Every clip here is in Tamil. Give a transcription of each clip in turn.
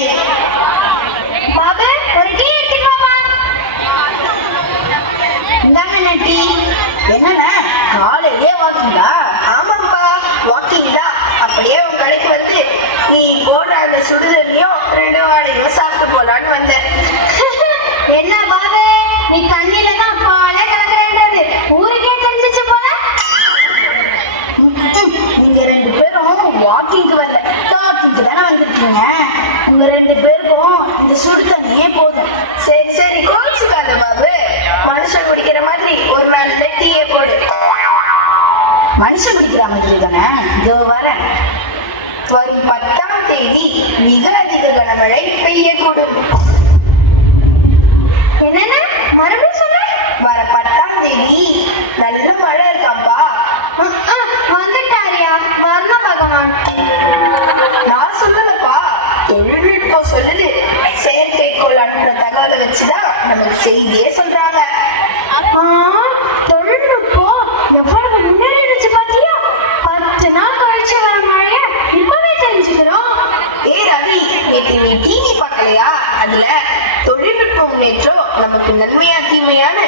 இல்லை. பாபு, ஒரு டீ எடுத்துக்கோமா. இந்தாங்க டீ. என்னண்ணா காலையிலே வாக்கிங்களா? ஆமாப்பா, வாக்கிங் தான். அப்படியே உன் கடைக்கு வந்து நீ போடுற அந்த சுடுதண்ணியும் 2 வாழையும் சாப்பிட்டு போலான்னு வந்தேன். என்ன பாபு, நீ தண்ணியில தான் பாலே கலக்குறேன்றது ஊருக்கே தெரிஞ்சிச்சு போல. நீங்க 2 பேரும் வாக்கிங்க்கு வரல, டாக்கிங்க்கு தானே வந்திருக்கீங்க. உங்க 2 பேருக்கும் இந்த சுடு தண்ணியே போதும். சரி சரி, கோச்சுக்காத பாபு. மனுஷன் குடிக்கிற மாதிரி ஒரு நல்ல டீயை போடு. மனுஷன் குடிக்கிற மாதிரி தானே. இதோ வரேன். வரும் 10ஆம் தேதி மிக அதிக கனமழை பெய்யக்கூடும். என்னென்ன மறுபடியும் சொல்ல? வர 10ஆம் தேதி நல்ல மழை இருக்காப்பா. வந்துட்டாரியா வர்ண பகவான். நான் சொல்லலப்பா, தொழில்நுட்பம் சொல்லுது. செயற்கைக்கோள் அனுப்புற தகவலை வச்சுதான் நமக்கு செய்தியே சொல்றாங்க. தொழில்நுட்பம் எவ்வளவு முன்னேறிடுச்சு பாத்தியா? 10 நாள் கழிச்சு வர மழைய இப்பவே தெரிஞ்சுக்கிறோம். ரவி, நேற்று நீ டிவி பார்க்கலையா? அதுல தொழில்நுட்ப முன்னேற்றம் நமக்கு நன்மையா தீமையான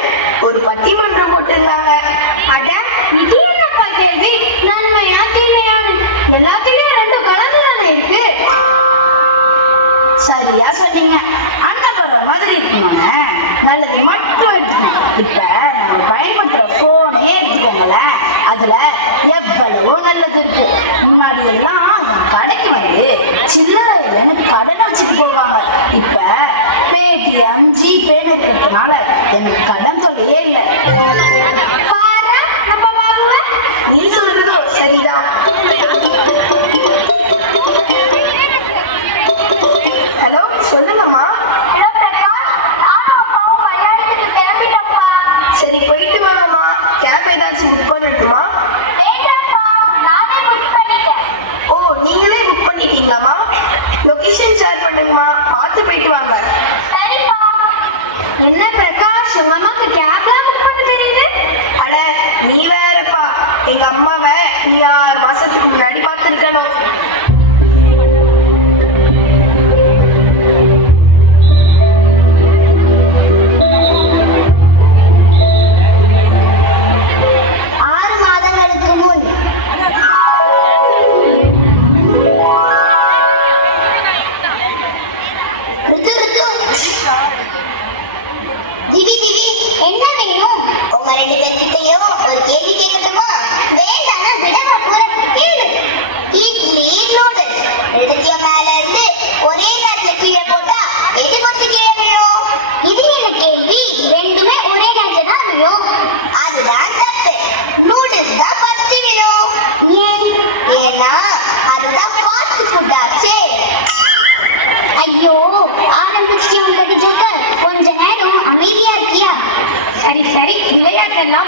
ஒரு பட்டிமன்றம் போட்டிருந்தாங்க. அட, இது என்னப்பா கேள்வி? நன்மையா தீமையானு எல்லாத்துலயும் 2 கலந்து தானே இருக்கு. சரியா சொன்னீங்க. அந்த மாதிரி இருக்குங்க. நல்லது மட்டும் எடுத்துக்கணும். இப்ப நம்ம பயன்படுத்துற போனே எடுத்துக்கோங்களேன். அதுல எவ்வளவோ நல்லது இருக்கு. முன்னாடி எல்லாம் கடைக்கு வந்து சில்லறை இல்லைன்னு கடனை வச்சுட்டு போவாங்க. இப்ப பேடிஎம் ஜிபேன்னு இருக்கிறதுனால எனக்கு கடன் தொல்லையே இல்லை. நீ சொல்றதோ சரிதான். ஹலோ, சொல்லுங்கம்மா. சரி, போயிட்டு வாங்கம்மா. கேப் ஏதாச்சும் புக் பண்ணட்டுமா? ஓ, நீங்களே புக் பண்ணிட்டீங்களாம்மா? லொகேஷன் ஷேர் பண்ணுங்கம்மா, பார்த்து போயிட்டு வாங்க. என்ன பிரகாஷ், உங்க அம்மாக்கு கேப்லாம் புக் பண்ண தெரியுது? அட, நீ வேறப்பா. எங்க அம்மாவை நீ 6 மாசத்துக்கு முன்னாடி பார்த்துருக்கணும்.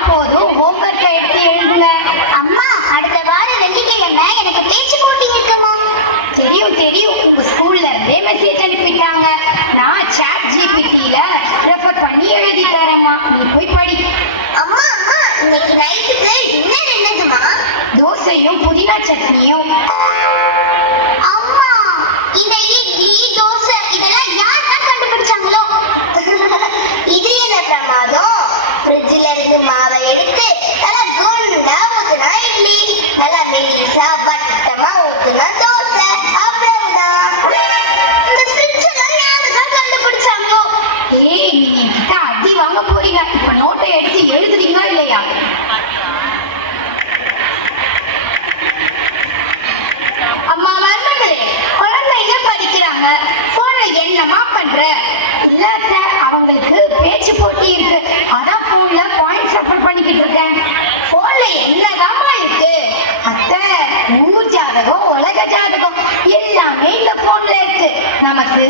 போதும், ஹோம்வொர்க் எடுத்து எழுதுங்க. அம்மா, அடுத்த வாரம் வெள்ளிக்கிழமை எனக்கு பேச்சு போட்டி இருக்குமா? தெரியும் தெரியும், உங்க ஸ்கூல்ல இருந்தே மெசேஜ் அனுப்பிட்டாங்க. நான் சாட் ஜிபிடில ரெஃபர் பண்ணி எழுதி தரேம்மா, நீ போய் படி. அம்மா அம்மா, இன்னைக்கு நைட்டுக்கு டின்னர் என்னதுமா? தோசையும் புதினா சட்னியும். அம்மா, இந்த இட்லி தோசை இதெல்லாம் யார் தான் கண்டுபிடிச்சாங்களோ? இது என்ன பிரமாதம்? ஃப்ரிட்ஜ்ல இருந்து மாவை எடுத்து நல்லா குண்டா ஊத்துனா இட்லி, நல்லா மெலிசா வட்டமா ஊத்துனா தோசை, அவ்வளவுதான். இந்த ஃப்ரிட்ஜ் எல்லாம் யாரு தான் கண்டுபிடிச்சாங்களோ? ஏய், நீங்க என்கிட்ட அடி வாங்க போறீங்க. இப்ப நோட்டை எடுத்து எழுதுறீங்களா இல்லையா? அம்மா மருமகளே, குழந்தைங்க படிக்கிறாங்க, போன்ல என்னமா பண்ற? இல்ல அத்தை, அவங்களுக்கு பேச்சு போட்டி இருக்கு, அதான் போன்ல பாயிண்ட்ஸ் ரெஃபர் பண்ணிக்கிட்டு இருக்கேன். போன்ல என்னதாமா இருக்கு அத்தை? ஊர் ஜாதகம், உலக ஜாதகம் எல்லாமே இந்த போன்ல இருக்கு. நமக்கு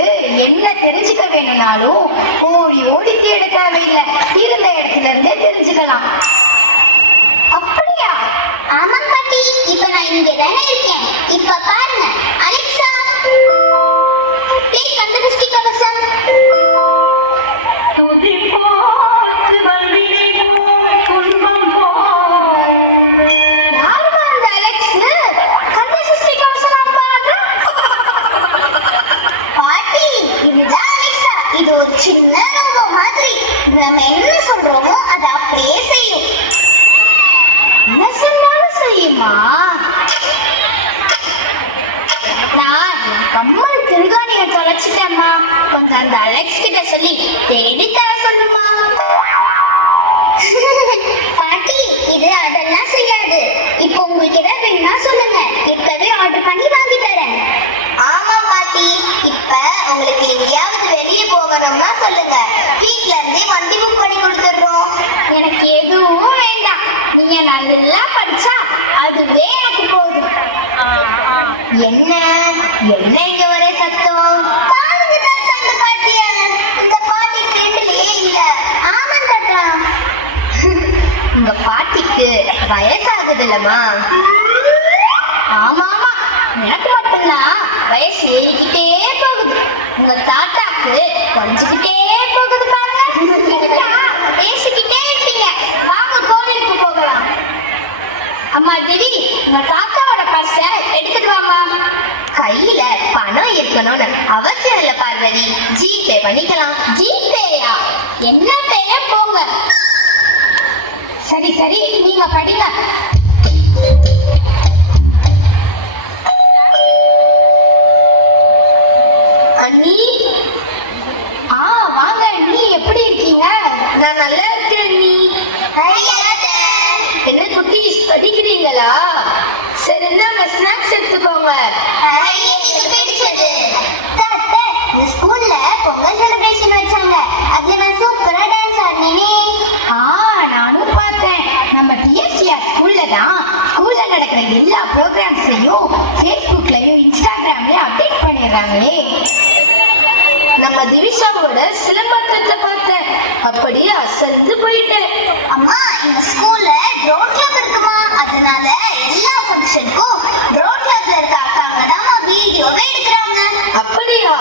என்ன தெரிஞ்சுக்க வேணும்னாலும் ஓடி ஓடி தேட தேவையில்லை, இருந்த இடத்துல இருந்தே தெரிஞ்சுக்கலாம். அப்படியா? ஆமா பாட்டி, இப்ப நான் இங்க தானே இருக்கேன். இப்ப பாருங்க, அலெக்சா ப்ளே கந்தசஷ்டி கவசம். பாட்டி தெரியுமா? நான் கம்மல் திருகாணியை தொலைச்சிட்டேம்மா. கொஞ்சம் அந்த அலெக்ஸ் கிட்ட சொல்லி தேடி தர சொல்லுமா. பாட்டி, இது அதெல்லாம் செய்யாது. இப்போ உங்களுக்கு ஏதாவது வேணும்னா சொல்லுங்க, இப்பவே ஆர்டர் பண்ணி வாங்கி தரேன். ஆமா பாட்டி, இப்ப உங்களுக்கு எங்கேயாவது வெளியே போகணும்னா சொல்லுங்க, வீட்ல இருந்தே வண்டி புக் பண்ணி கொடுத்துடுறோம். எனக்கு எதுவும் வேண்டாம், நீங்க நல்லா படிச்சா அதுவே எனக்கு போதும். என்ன என்ன இங்க ஒரே சத்தம்? பாருங்க தாத்தா, அந்த பாட்டிய. இந்த பாட்டி ட்ரெண்ட்லயே இல்ல. ஆமா தாத்தா. உங்க பாட்டிக்கு வயசாகுது இல்லம்மா? ஆமா ஆமா, எனக்கு மட்டும்தான் வயசு ஏறிக்கிட்டே போகுது. உங்க தாத்தாக்கு கொஞ்சிக்கிட்டே போகுது பாருங்க. பேசிக்கிட்டே இருப்பீங்க. வாங்க கோவிலுக்கு போகலாம். அம்மா தேவி, உங்க தாத்தாவோட பர்ஸ எடுத்துட்டு வாமா. கையில பணம் இருக்கணும்னு அவசியம் இல்ல பார்வதி, ஜிபே பண்ணிக்கலாம். ஜிபேயா? என்ன பேய போங்க. சரி சரி, நீங்க படிங்க. அண்ணி. வாங்க அண்ணி, எப்படி இருக்கீங்க? நான் நல்லா இருக்கேன் அண்ணி. என்ன குட்டி, படிக்கிறீங்களா? சரி, இந்தாங்க ஸ்நாக்ஸ் எடுத்துக்கோங்க. ஸ்கூல்ல பொங்கல் செலிப்ரேஷன் வச்சாங்க, அதுல நான் சூப்பரா டான்ஸ் ஆடினேனே. நானும் பார்த்தேன். நம்ம டிஎஸ்டிஆர் ஸ்கூல்ல தான் ஸ்கூல்ல நடக்கிற எல்லா ப்ரோக்ராம்ஸையும் ஃபேஸ்புக்லயும் இன்ஸ்டாகிராம்லயும் அப்டேட் பண்ணிடுறாங்களே. நம்ம திவிஷாவோட சிலம்பத்தை பார்த்தேன், அப்படியே அசந்து போயிட்டேன். அம்மா, இந்த ஸ்கூல்ல ட்ரோன் கிளப் இருக்குமா, அதனால எல்லா ஃபங்க்ஷனுக்கும் ட்ரோன் கிளப்ல இருக்க அக்காங்க தான் வீடியோவே எடுக்கிறாங்க. அப்படியா?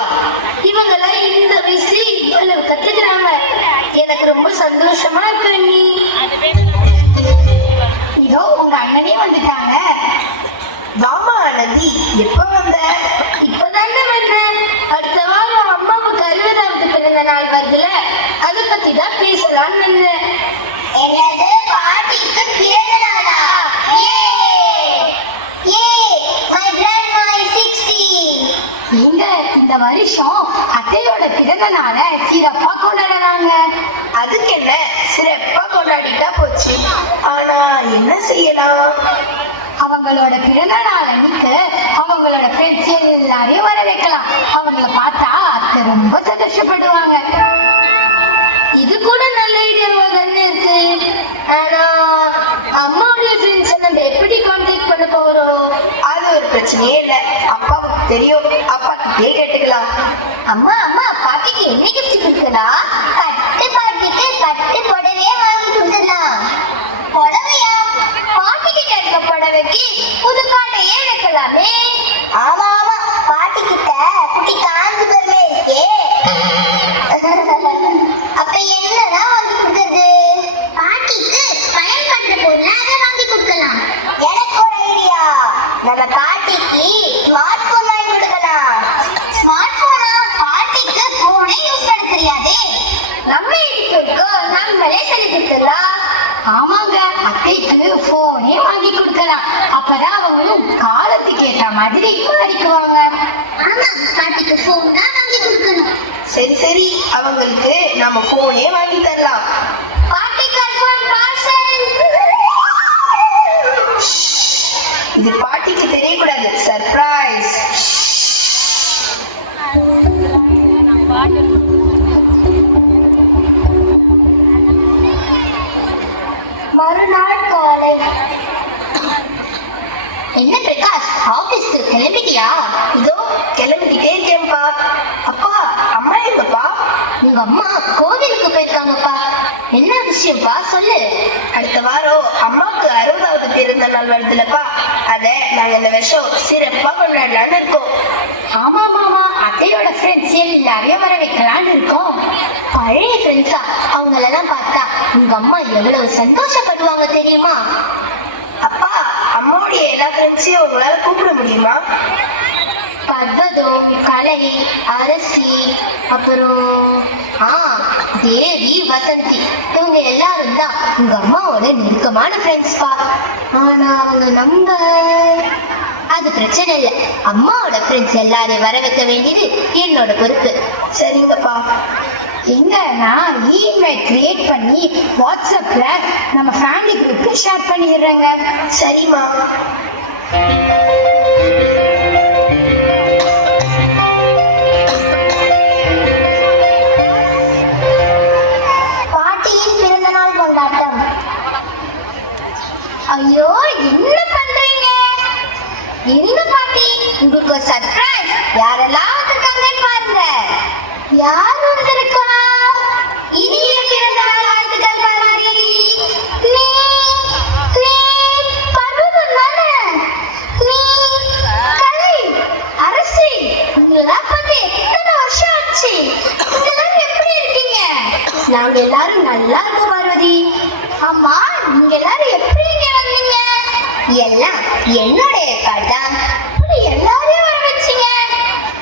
இவங்கெல்லாம் இந்த வயசுல இவ்வளவு கத்துக்கிறாங்க. எனக்கு ரொம்ப சந்தோஷமா இருக்கு நீ. இதோ உங்க அண்ணனே வந்துட்டாங்க. வாமா நதி, எப்ப வந்த? இப்பதானே வந்தேன். அடுத்த வாரம் அம்மாவுக்கு 60வது பிறந்த நாள் வருதுல, அதை பத்தி தான் பேசலாம்னு வந்தேன். என்னது, பாட்டிக்கு பிறந்த நாளா? இந்த வருஷம் அத்தையோட பிறந்த நாளை சிறப்பா கொண்டாடுறாங்க. அதுக்கு என்ன, சிறப்பா கொண்டாடிட்டா போச்சு. ஆனா என்ன செய்யலாம்? அவங்களோட பிறந்த நாள் அன்னைக்கு அவங்களோட ஃப்ரெண்ட்ஸ் எல்லாரையும் வர வைக்கலாம். அவங்கள பார்த்தா அத்தை ரொம்ப சந்தோஷப்படுவாங்க. இது கூட நல்ல ஐடியாவா தானே இருக்கு. ஆனா அம்மாவுடைய ஃப்ரெண்ட்ஸை நம்ம எப்படி கான்டாக்ட் பண்ண போறோம்? அது ஒரு பிரச்சனையே இல்லை, அப்பாவுக்கு தெரியும், அப்பா கிட்டே கேட்டுக்கலாம். அம்மா அம்மா, பாட்டிக்கு என்ன கிஃப்ட் கொடுக்கலாம்? கட்டு பாட்டிக்கு கட்டு புடவையே வாங்கி கொடுத்துடலாம். புடவையா? பாட்டி கிட்ட இருக்க புடவைக்கு புது காட்டையே வைக்கலாமே. ஆமா ஆமா, பாட்டி கிட்ட குட்டி காஞ்சு பொருளே இருக்கே. அப்ப என்னதான் வாங்கி கொடுக்கறது? பாட்டிக்கு பயன்படுற பொருள் அதை வாங்கி கொடுக்கலாம். எனக்கு ஒரு ஐடியா, நம்ம பாட்டிக்கு ஸ்மார்ட் போன் வாங்கி கொடுக்கலாம். ஸ்மார்ட் போனா? பாட்டிக்கு போனே யூஸ் பண்ண தெரியாதே. நம்ம இதுக்கு நம்மளே சொல்லி கொடுத்துடலாம். ஆமாங்க, அத்தைக்கு போனே வாங்கி கொடுக்கலாம். அப்பதான் அவங்களும் காலத்துக்கு ஏற்ற மாதிரி மாறிக்குவாங்க. ஆமா, பாட்டிக்கு போன் தான் வாங்கி கொடுக்கணும். சரி சரி, அவங்களுக்கு நம்ம போனே வாங்கி தரலாம். பாட்டி கன்ஃபார்ம் பார்சல். இது பாட்டிக்கு தெரியக்கூடாது, சர்ப்ரைஸ். மறுநாள் காலை. என்ன பிரகாஷ், ஆபீஸ்க்கு கிளம்பிட்டியா? இதோ கிளம்பிக்கிட்டே இருக்கேன்ப்பா. அப்பா, அம்மா எங்கப்பா? உங்க அம்மா கோவிலுக்கு போயிருக்காங்கப்பா. என்ன விஷயம்ப்பா, சொல்லு. அடுத்த வாரம் அம்மாவுக்கு 60வது பிறந்த நாள் வருதுலப்பா, அதை நாங்க இந்த வருஷம் சிறப்பா கொண்டாடலான்னு இருக்கோம். ஆமா மாமா, அத்தையோட ஃப்ரெண்ட்ஸ் எல்லாரையும் வர வைக்கலான்னு இருக்கோம். பழைய ஃப்ரெண்ட்ஸா? அவங்களெல்லாம் பார்த்தா உங்க அம்மா எவ்வளவு சந்தோஷப்படுவாங்க தெரியுமா? அப்பா, அம்மாவுடைய எல்லா ஃப்ரெண்ட்ஸையும் உங்களால கூப்பிட முடியுமா? பர்வத் முழுவதும், கலை, அரசி, அப்புறம் தேவி, வசந்தி, இவங்க எல்லாரும் தான் உங்க அம்மாவோட நெருக்கமான ஃப்ரெண்ட்ஸ்பா. ஆனா அவங்க நம்பர் அது பிரச்சனை இல்லை. அம்மாவோட ஃப்ரெண்ட்ஸ் எல்லாரையும் வர வைக்க வேண்டியது என்னோட பொறுப்பு. சரிங்கப்பா. எங்க நான் இமெயில் கிரியேட் பண்ணி வாட்ஸ்அப்ல நம்ம ஃபேமிலி குரூப்ல ஷேர் பண்ணிடுறேங்க. சரிம்மா. பாட்டியின் பிறந்தநாள் கொண்டாட்டம். ஐயோ, என்ன பண்றீங்க? இருங்க பாட்டி, உங்களுக்கு சர்ப்ரைஸ். யாரெல்லாம் வந்திருக்காங்கன்னு பாருங்க. யார் வந்திருக்கா? இனிய பிறந்தநாள் வாழ்த்துக்கள் பார்வதி. நீ பருவதம் தானே? நீ கலை, அரசி, உங்களெல்லாம் பார்த்து எத்தனை வருஷம் ஆச்சு? நீங்களாம் எப்படி இருக்கீங்க? நாங்க எல்லாரும் நல்லா இருக்கோம் பார்வதி. ஆமா, நீங்க எல்லாரும் எப்படி இங்க வந்தீங்க? எல்லாம் என்னோட ஏற்பாடு தான். எல்லாரையும் வர வச்சீங்க.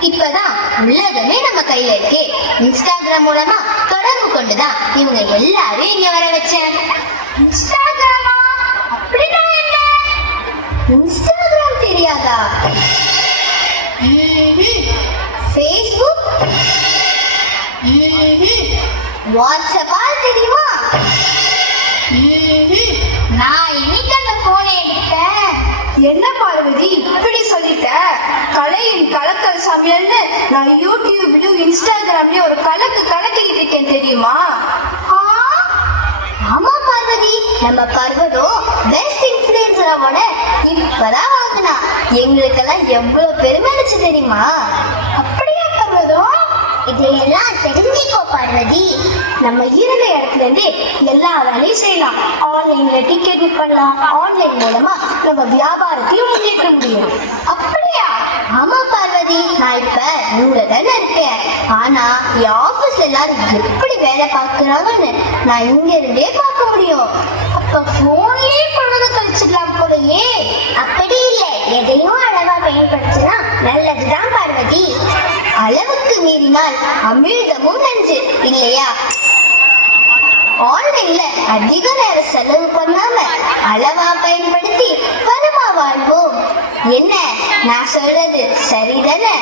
இப்பதான் உலகமே நம்ம கையில இருக்கு. இன்ஸ்டாகிராம் மூலமா தொடர்பு கொண்டுதான் இவங்க எல்லாரும் இங்க வர வச்சேன். இன்ஸ்டாகிராமா? அப்படின்னா என்ன? இன்ஸ்டாகிராம் தெரியாதா? ஃபேஸ்புக், வாட்ஸ்அப்பா தெரியுமா? நான் இன்னைக்கு அந்த போனை எடுத்தேன். என்ன பார்வதி இப்படி சொல்லிட்ட? கலையின் கலக்கல் சமையல்னு நான் யூடியூப்லயும் இன்ஸ்டாகிராம்லயும் ஒரு கலக்கிக்கிட்டு இருக்கேன் தெரியுமா? ஆமா பார்வதி, நம்ம பர்வதம் பெஸ்ட் இன்ஃப்ளூயன்சர் அவார்ட இப்பதான் வாங்கினா. எங்களுக்கெல்லாம் எவ்வளவு பெருமைச்சு தெரியுமா? அப்படியா பர்வதம்? இதையெல்லாம் தெரிஞ்சுக்கோ பார்வதி. நம்ம இருந்த இடத்துல இருந்து எல்லா வேலையும் செய்யலாம். ஆன்லைன்ல டிக்கெட் புக் பண்ணலாம். ஆன்லைன் மூலமா நம்ம வியாபாரத்தையும் முன்னேற்ற முடியும். அப்படியா? ஆமா பார்வதி, நான் இப்ப இங்க தானே இருக்கேன். ஆனா என் ஆபீஸ் எல்லாரும் எப்படி வேலை பார்க்கறாங்கன்னு நான் இங்க இருந்தே பார்க்க முடியும். அப்ப போன்லயே பொழுது கழிச்சிடலாம் போலயே. அப்படி இல்லை, எதையும் அளவா பயன்படுத்தினா நல்லதுதான் பார்வதி. அளவுக்கு மீறினால் அமிர்தமும் நஞ்சு இல்லையா? ஆன்லைன்ல அதிக நேரம் செலவு பண்ணாம அளவா பயன்படுத்தி பரமா வாழ்வோம். என்ன நான் சொல்றது சரிதானே?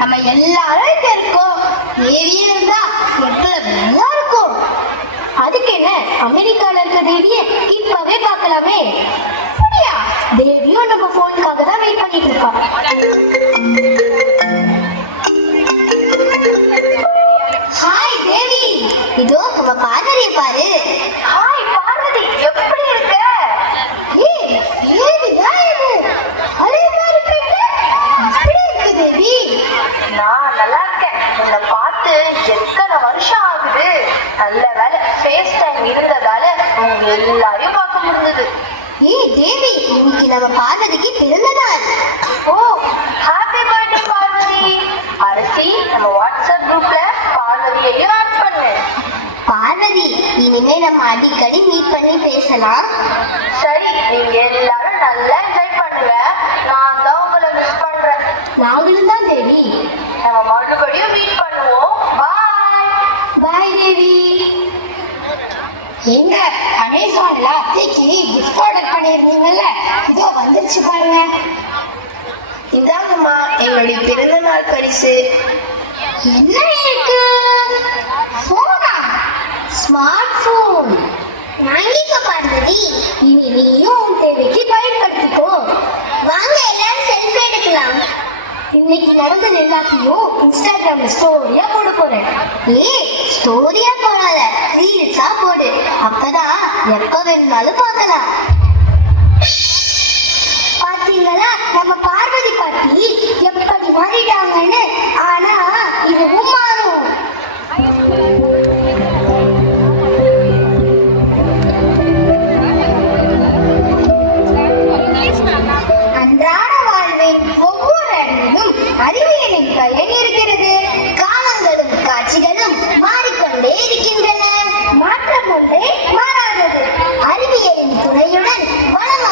நம்ம எல்லாரும் இங்க இருக்கோம். தேவியே இருந்தா எவ்வளவு நல்லா இருக்கும். அதுக்கு என்ன, அமெரிக்கால இருக்க தேவியை இப்பவே பார்க்கலாமே. அப்படியா? தேவியும் நம்ம போனுக்காக தான் வெயிட் பண்ணிட்டு இருக்கா. ஹாய் தேவி, இதோ நம்ம பார்வதியை பாரு. ஹாய் பார்வதி, எப்படி இருக்க? தேவியா இது? அழகா இருக்க. எப்படி இருக்கு தேவி? நான் நல்லா இருக்கேன். உன்னை பார்த்து எத்தனை வருஷம் ஆகுது. நல்ல வேலை ஃபேஸ் டைம் இருந்ததால உங்க எல்லாரையும் பார்க்க முடிஞ்சது. தேவி, இன்னைக்கு நம்ம பார்வதிக்கு பிறந்த நாள். ஓ, ஹாப்பி பர்த்டே பார்வதி. அரசி, நம்ம வாட்ஸ்அப் குரூப்ல பார்வதியையும் ஆட் பண்ணு. பார்வதி, இனிமே நம்ம அடிக்கடி மீட் பண்ணி பேசலாம். சரி, நீங்க எல்லாரும் நல்லா என்ஜாய் பண்ணுங்க. நான் தான் உங்களை மிஸ் பண்றேன். நாங்களும் தான் தேவி. நம்ம மறுபடியும் மீட் பண்ணுவோம். பாய். பாய் தேவி. எங்க அமேசான்ல அத்தைக்கு கிஃப்ட் ஆர்டர் பண்ணியிருந்தீங்கல்ல, இதோ வந்துருச்சு பாருங்க. இதாங்கம்மா எங்களுடைய பிறந்த நாள் பரிசு. என்ன இருக்கு? போனா? Smart phone. வாங்கிக்க பார்வதி. இனி நீயும் உன் தேவைக்கு பயன்படுத்திக்கோ. வாங்க எல்லாரும் செல்ஃபி எடுக்கலாம். இன்னைக்கு நடந்தது எல்லாத்தையும் இன்ஸ்டாகிராம்ல ஸ்டோரியா போட போறேன். ஸ்டோரியா போடாத, ரீல்ஸா போடு. அப்பதான் எப்ப வேணும்னாலும் பார்க்கலாம். பாத்தீங்களா நம்ம பார்வதி பாட்டி எப்படி மாறிட்டாங்கன்னு? ஆனா இதுவும் மாறும். அன்றாட வாழ்வின் ஒவ்வொரு அடியிலும் அறிவியலின் பயன் இருக்கிறது. காலங்களும் காட்சிகளும் மாறிக்கொண்டே இருக்கின்றன. மாற்றம் ஒன்றே மாறாதது. அறிவியலின் துணையுடன் வளம்